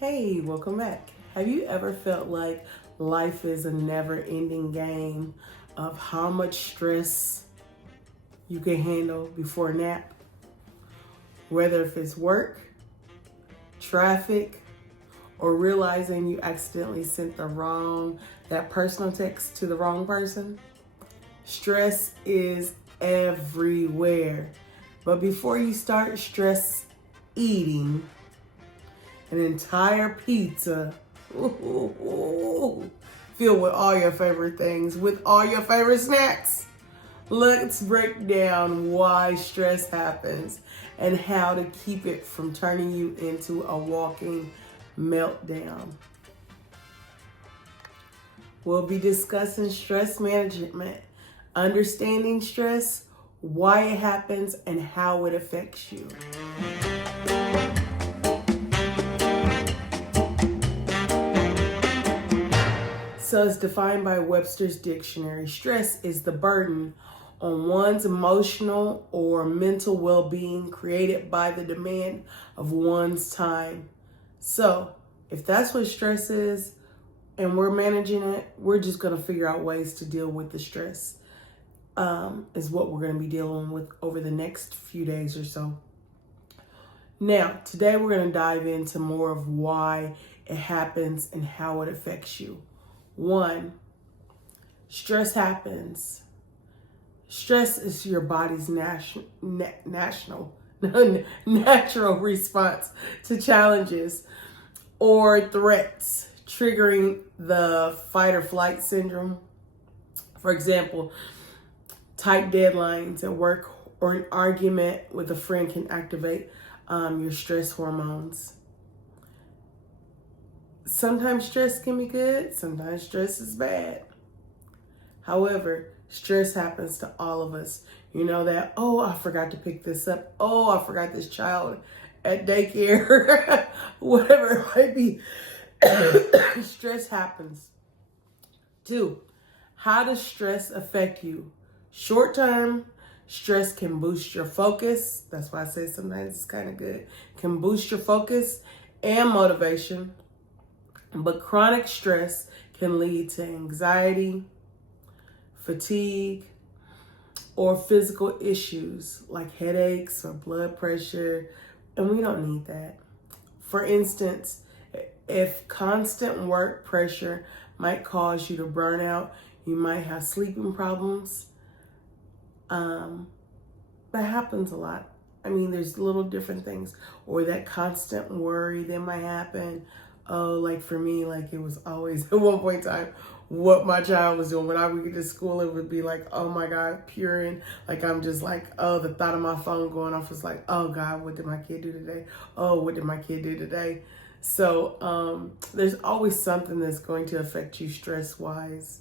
Hey, welcome back. Have you ever felt like life is a never-ending game of how much stress you can handle before a nap? Whether if it's work, traffic, or realizing you accidentally sent that personal text to the wrong person? Stress is everywhere. But before you start stress eating an entire pizza filled with all your favorite things, with all your favorite snacks, let's break down why stress happens and how to keep it from turning you into a walking meltdown. We'll be discussing stress management, understanding stress, why it happens, and how it affects you. So it's defined by Webster's Dictionary. Stress is the burden on one's emotional or mental well-being created by the demand of one's time. So if that's what stress is and we're managing it, we're just going to figure out ways to deal with the stress. Is what we're going to be dealing with over the next few days or so. Now, today we're going to dive into more of why it happens and how it affects you. 1, stress happens. Stress is your body's natural response to challenges or threats, triggering the fight or flight syndrome. For example, tight deadlines at work or an argument with a friend can activate your stress hormones. Sometimes stress can be good, sometimes stress is bad. However, stress happens to all of us. You know that, oh, I forgot to pick this up. Oh, I forgot this child at daycare. Whatever it might be. Stress happens. 2, how does stress affect you? Short term, stress can boost your focus. That's why I say sometimes it's kind of good. Can boost your focus and motivation. But chronic stress can lead to anxiety, fatigue, or physical issues like headaches or blood pressure, and we don't need that. For instance, if constant work pressure might cause you to burn out, you might have sleeping problems. That happens a lot. I mean, there's little different things, or that constant worry that might happen. Oh, like for me, like it was always at one point in time what my child was doing. When I would get to school, it would be like, oh my God, purring. Like I'm just like, oh, the thought of my phone going off is like, oh God, what did my kid do today? Oh, what did my kid do today? So there's always something that's going to affect you stress-wise.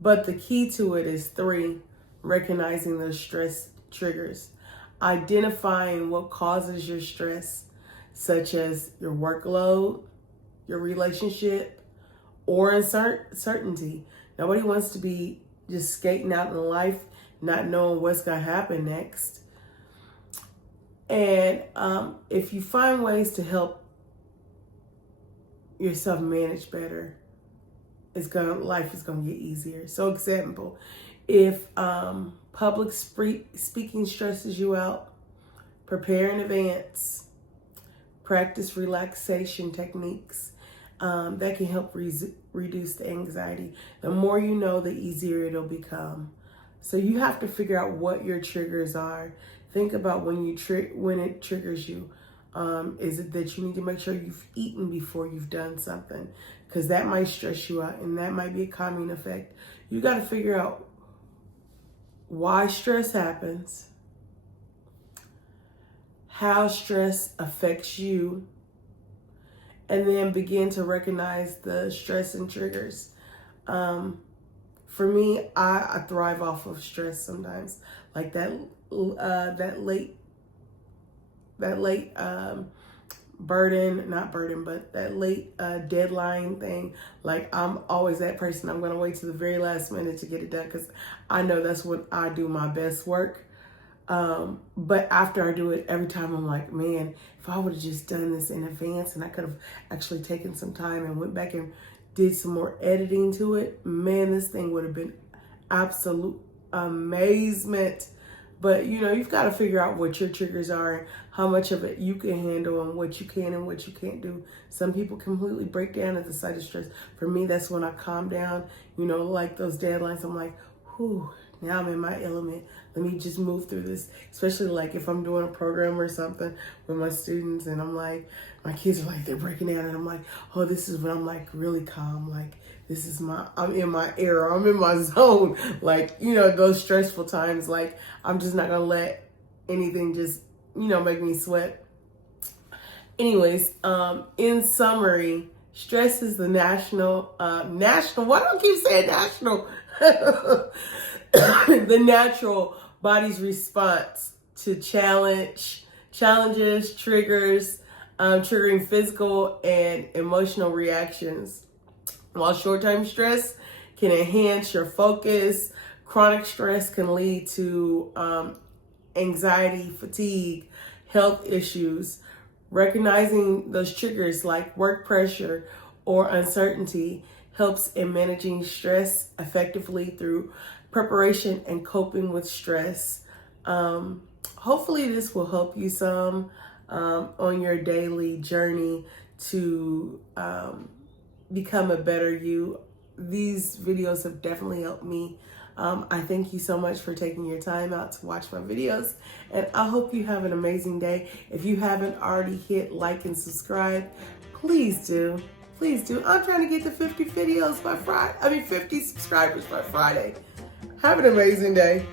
But the key to it is 3, recognizing those stress triggers. Identifying what causes your stress, such as your workload, your relationship, or uncertainty. Nobody wants to be just skating out in life, not knowing what's going to happen next. And if you find ways to help yourself manage better, life is going to get easier. So example, if public speaking stresses you out, prepare in advance. Practice relaxation techniques that can help reduce the anxiety. The more you know, the easier it'll become. So you have to figure out what your triggers are. Think about when it triggers you. Is it that you need to make sure you've eaten before you've done something? Because that might stress you out, and that might be a calming effect. You got to figure out why stress happens, how stress affects you, and then begin to recognize the stress and triggers. For me, I thrive off of stress sometimes, like that late deadline thing. Like I'm always that person. I'm gonna wait to the very last minute to get it done because I know that's when I do my best work. But after I do it, every time I'm like, man, if I would have just done this in advance and I could have actually taken some time and went back and did some more editing to it, man, this thing would have been absolute amazement. But you know, you've got to figure out what your triggers are and how much of it you can handle and what you can and what you can't do. Some people completely break down at the sight of stress. For me, that's when I calm down. You know, like those deadlines, I'm like, whew, now I'm in my element. Let me just move through this. Especially like if I'm doing a program or something with my students and I'm like, my kids are like, they're breaking down and I'm like, oh, this is when I'm like really calm. Like, this is I'm in my era, I'm in my zone. Like, you know, those stressful times, like, I'm just not gonna let anything just, you know, make me sweat. Anyways, in summary, stress is the why do I keep saying national? The natural body's response to challenges, triggers, triggering physical and emotional reactions. While short-term stress can enhance your focus, chronic stress can lead to anxiety, fatigue, health issues. Recognizing those triggers like work pressure or uncertainty helps in managing stress effectively through preparation and coping with stress. Hopefully this will help you some on your daily journey to become a better you. These videos have definitely helped me. I thank you so much for taking your time out to watch my videos, and I hope you have an amazing day. If you haven't already hit like and subscribe, please do. Please do. I'm trying to get to 50 videos by Friday. 50 subscribers by Friday. Have an amazing day.